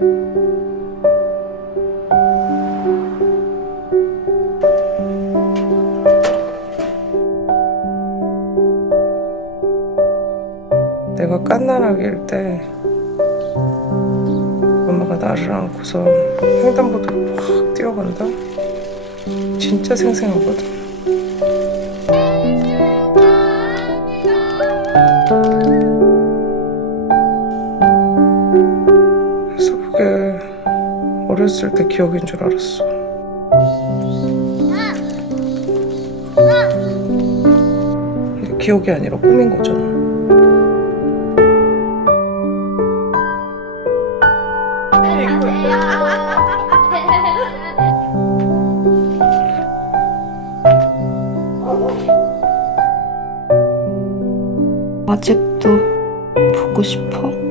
내가 깐난아기일 때 엄마가 나를 안고서 횡단보도를 확 뛰어간다? 진짜 생생하거든. 어렸을 때 기억인 줄 알았어. 근데 기억이 아니라 꿈인 거잖아. 아직도 보고 싶어?